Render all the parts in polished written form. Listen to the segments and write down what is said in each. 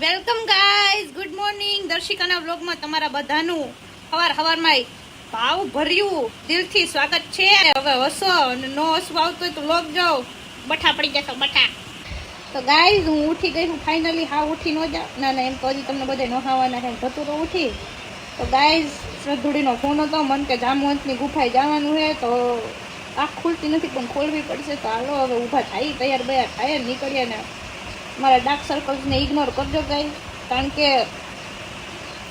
Welcome guys, good morning. દર્શિકાના વ્લોગમાં તમારા બધાનું હવારમાં ભાવ ભર્યું દિલથી સ્વાગત છે. હવે હસો અને નો હસવું આવતું હોય તો વ્લોગ જાઓ, બઠા પડી જશો બઠા. તો ગાઈઝ હું ઉઠી ગઈ હું ફાઇનલી. હા ઉઠી ન જાઉં ના એમ તો હજી તમને બધે નહાવાના છે થતું તો ઉઠી. તો ગાઈઝ શ્રદ્ધુડીનો ફોન હતો મને કે જામવંતની ગુફાએ જવાનું છે તો આંખ ખુલતી નથી પણ ખોલવી પડશે. તો હાલો હવે ઊભા થાય તૈયાર બૈયાર થાય નીકળીએ ને મારા ડાર્ક સર્કલ્સને ઇગ્નોર કરજો ગાઈઝ, કારણ કે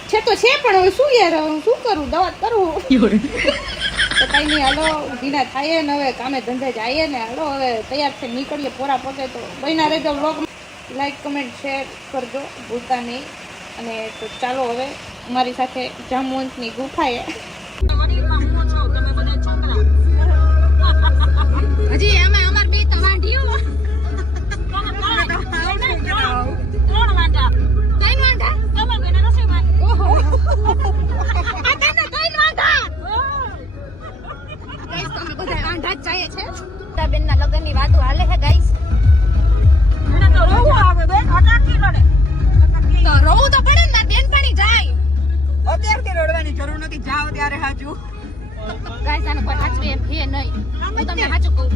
છે તો છે પણ હવે શું યાર શું કરું, દવા કરવું તો કંઈ નહીં. હાલો ઊભીના થાય ને હવે કામે ધંધે જઈએ ને હાલો હવે તૈયાર થઈને નીકળીએ પોરા પગે. તો બન્યા રહેજો વ્લોગ, લાઈક કમેન્ટ શેર કરજો ભૂલતા નહીં. અને તો ચાલો હવે મારી સાથે જામવંતની ગુફાએ. હજી એમાં અમાર બે તો વાંઢીઓ બેનના લગ્નની વાતો હાલે છે ગાઈસ. તો રોવું તો પડે ને, બેનપણી જાય અત્યારથી રડવાની જરૂર નથી, જાઓ ત્યારે સાચું ગાઈસ. આને કોઈ સાચવે એમ છે નહીં, હું તમને સાચું કહું.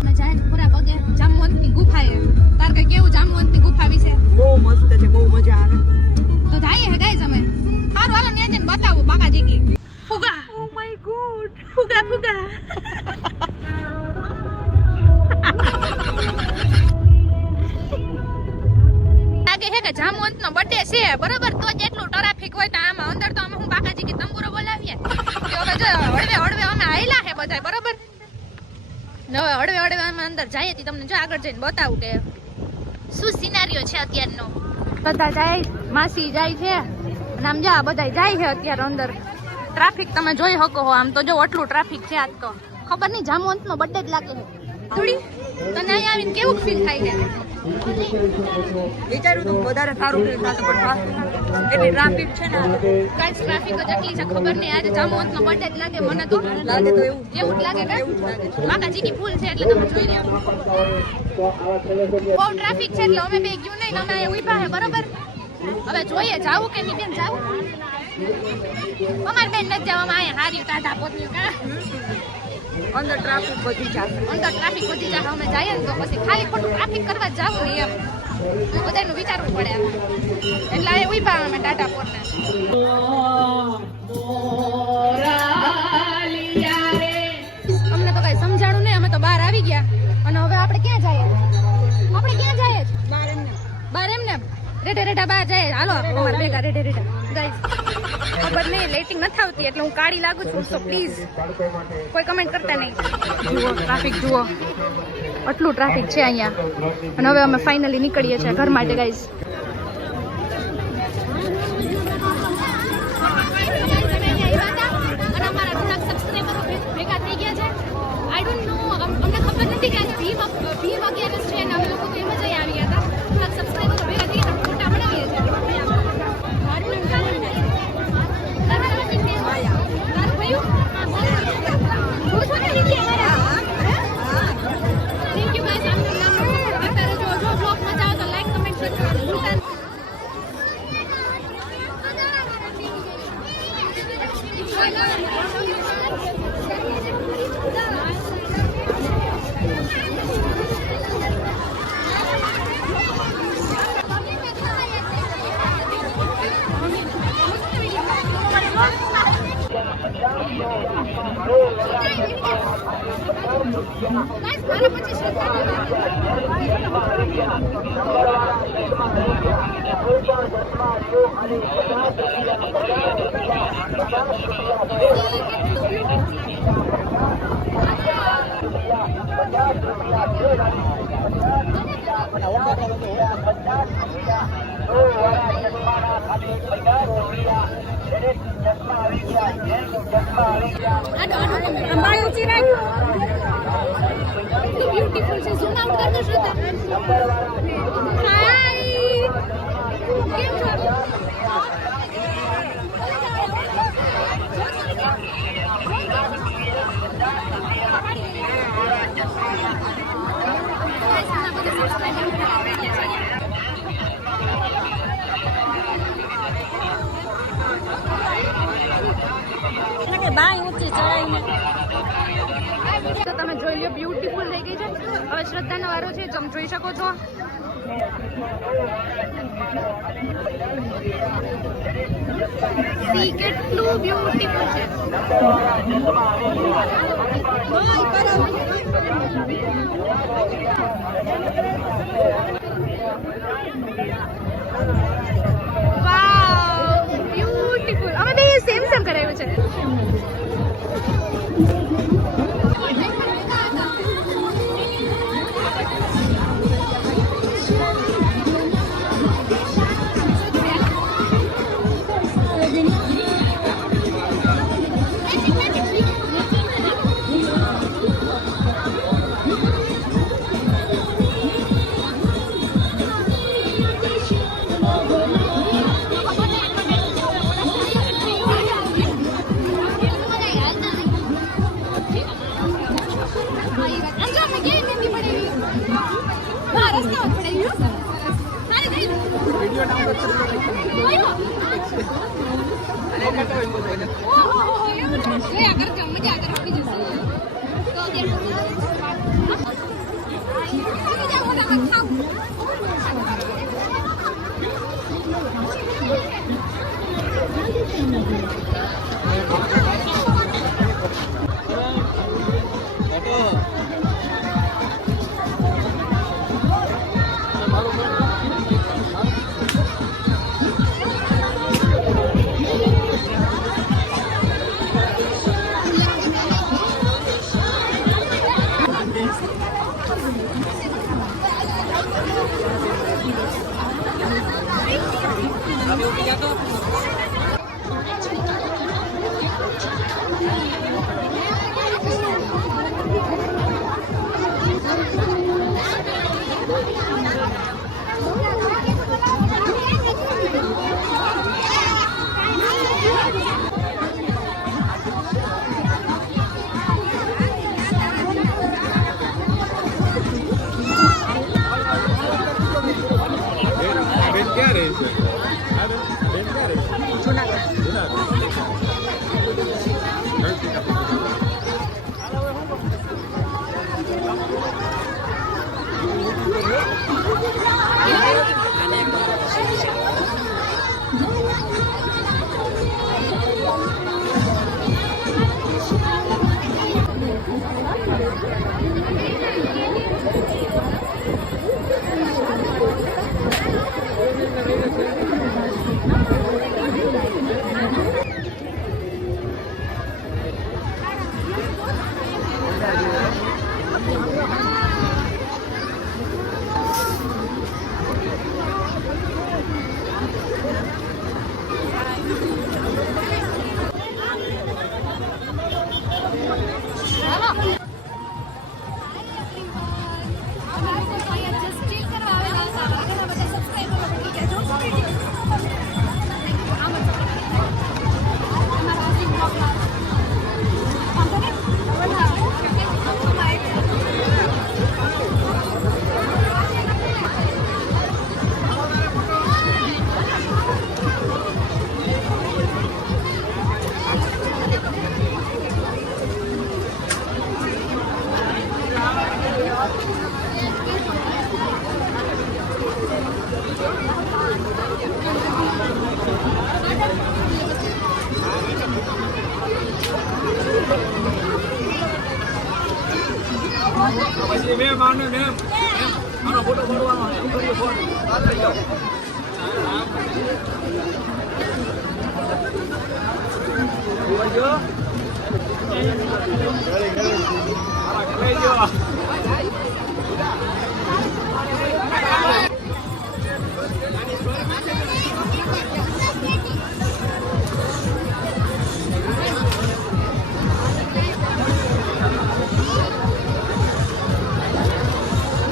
અમે જાય પૂરા પગે જામવંતની ગુફાએ. તાર કે કેવું જામવંતની ગુફા વિશે? બહુ મસ્ત છે, બહુ મજા આવે. તો જઈએ હે ગાઈસ અમે. હારું હાલો ને જઈને બતાવું બાકાજી કી ફુગા. ઓ માય ગોડ, ફુગા ફુગા લાગે છે કે જામવંતનો બર્થડે છે બરોબર, તો જેટલું ટ્રાફિક હોય તો આમાં અંદર તો અમે હું બાકાજી કી તંબુરો બોલાવીએ. તો હવે જો હળવે અમે આયલા છે બધા બરોબર ને. હવે હળવે અમે અંદર જઈએ તો તમને જો આગળ જઈને બતાવું કે શું સિનારીઓ છે અત્યારનો. બધા જાય, માસી જાય છે અને આમ જા બધા જાય છે અત્યારે અંદર. ટ્રાફિક તમે જોઈ શકો છો, આમ તો જો આટલું ટ્રાફિક છે આજ તો. ખબર નહીં જામવંતનો બર્થડે જ લાગે છે. થોડી તને અહીંયા આવીને કેવું ફીલ થાય છે? વિચાર્યું તું વધારે સારું ફીલ થશે પણ એટલી ટ્રાફિક છે ને ગાઈસ, ટ્રાફિક જ એટલી છે ખબર નહીં. આજે જામવંતનો બર્થડે જ લાગે મને તો. લાગે તો એવું જ લાગે કે બાકાજી કી ફૂલ છે એટલે તમે જોઈ રહ્યા. બહુ ટ્રાફિક છે એટલે અમે બે ગયું નહીં, અમે અહીંયા ઊભા છે બરોબર. હવે જોઈએ જાવું કે નહીં બેન, જાવું અમાર બેન નથી જવામાં. અહીંયા હાર્યું ટાટા પોત્યું કા અંદર ટ્રાફિક વધી જશે. અંદર ટ્રાફિક વધી જાય. અમે જઈએ ને તો પછી ખાલી ખોટું ટ્રાફિક કરવા જ જાવું નહીં એમ બધાનું વિચારવું પડે એટલે એ ઉભા અમે ટાટા પોરને. અમને તો કઈ સમજાણું નહીં, અમે તો બહાર આવી ગયા. અને હવે આપણે ક્યાં જઈએ? આપણે ક્યાં જઈએ? બહાર એમને રેઢે રેઢા બહાર જાય. હાલો અમારે ભેગા રેઢે રેઢા ગાઈસ. ખબર નહીં લાઇટિંગ નથી આવતી એટલે હું કાળી લાગુ છું, સો પ્લીઝ કોઈ કમેન્ટ કરતા નહીં. જુઓ ટ્રાફિક જુઓ, આટલું ટ્રાફિક છે અહીંયા. અને હવે અમે ફાઇનલી નીકળીએ છીએ ઘર માટે ગાઈસ. અને અમારા થોડાક સબસ્ક્રાઇબરો ભેગા થઈ ગયા છે. આઈ ડોન્ટ નો, અમને ખબર નથી કે આજે ભીમ વગેરે છે ને અમે લોકો તો એમ જ આવી ગયા હતા. થોડાક સબસ્ક્રાઇબરો ભેગા થઈ ગયા, ફોટા બનાવીએ છીએ. બ્યુટીફુલ છે. ઝૂમ આઉટ કરતો શ્રદ્ધા. હાય કેમ છો? શ્રદ્ધાનો વારો છે, તમે જોઈ શકો છો. સી કેટલું બ્યુટીફુલ છે. વાવ બ્યુટીફુલ. અમે બે સેમ સેમ કરાવ્યું છે.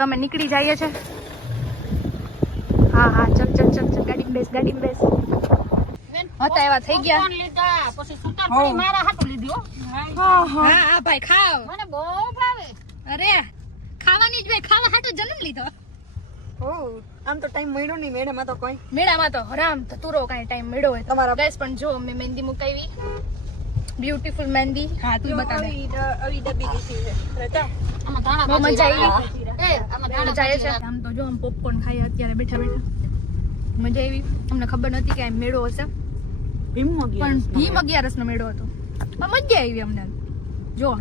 અમે નીકળી જઈએ છે. હા હા ચલ ચલ ચલ ચલ ગાડી બેસ હતા એવા થઈ ગયા. પછી સુતાર મારા હાટું લીધી હો. હા હા ભાઈ ખાવ. મને બહુ ભાવે. અરે ખાવાની જ ભાઈ, ખાવા હાટો જન્મ લીધો. આમ તો ટાઈમ મળ્યો નહીં મેળામાં તો કોઈ મેળામાં તો હરામ ધતુરો કાંઈ ટાઈમ મળ્યો હોય તમારા ગાઈસ. પણ જો મેં મહેંદી મુકાવી બ્યુટીફુલ મહેંદી હા તું બતાવે આવી ડબ્બી દીધી છે રજા બહુ મજા આવી મજા આવે છે આમ તો જો આમ પોપકોર્ન ખાઈએ અત્યારે બેઠા બેઠા મજા આવી અમને ખબર નથી કે આ મેળો હશે ભીમ પણ ભીમ 11 નો મેળો હતો પણ મજા આવી અમને જો